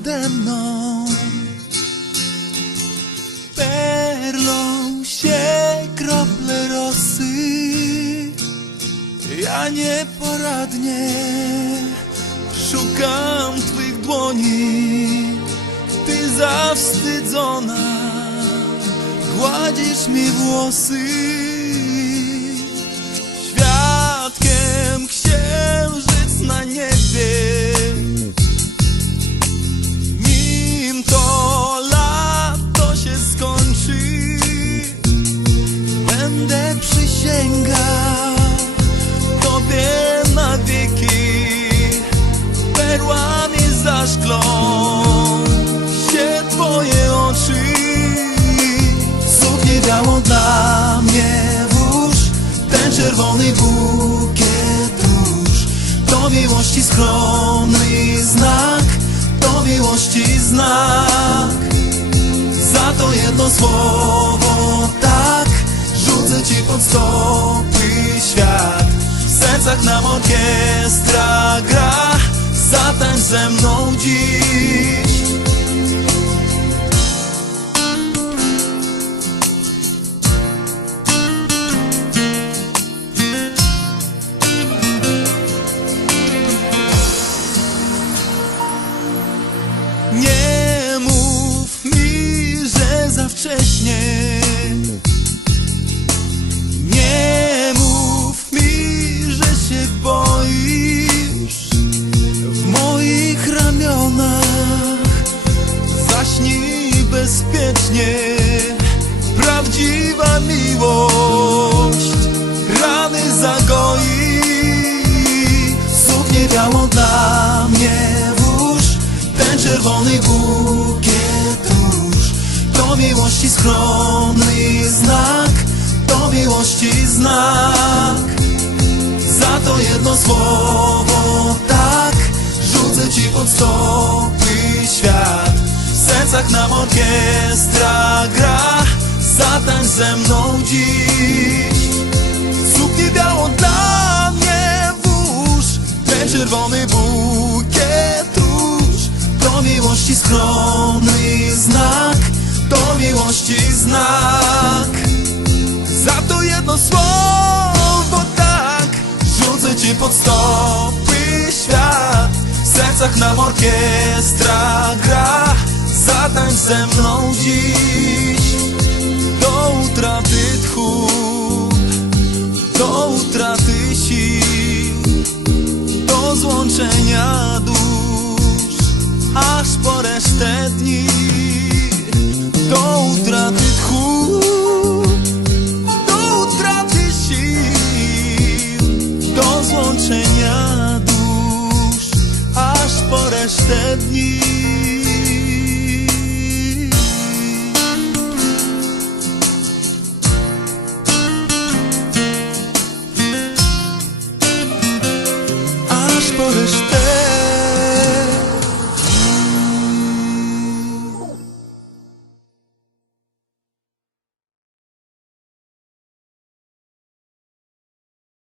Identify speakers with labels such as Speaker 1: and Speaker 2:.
Speaker 1: nade mną. Perlą się krople rosy. Ja nieporadnie szukam Twych dłoni. Ty zawstydzona gładzisz mi włosy. Będę przysięgał Tobie na wieki. Perłami zaszklą się Twoje oczy. Suknię białą dla mnie włóż, ten czerwony bukiet róż. To miłości skromny znak, to miłości znak. Za to jedno słowo W sercach nam orkiestra gra. Zatańcz ze mną dziś. Nie mów mi, że za wcześnie bezpiecznie Prawdziwa miłość. Rany zagoi Suknię białą dla mnie. Włóż Ten czerwony bukiet róż To miłości skromny znak To miłości znak. Za to jedno słowo tak Rzucę ci pod stopy świat. W sercach nam orkiestra ze mną dziś. Suknię białą dla mnie włóż Ten czerwony bukiet róż. To miłości skromny znak To miłości znak. Za to jedno słowo tak Rzucę ci pod stopy świat. W sercach nam orkiestra gra Zatańcz ze mną dziś. Do utraty tchu. Do utraty sił, do złączenia dusz, aż po resztę dni, do utraty tchu, do utraty sił, do złączenia dusz, aż po resztę dni. de este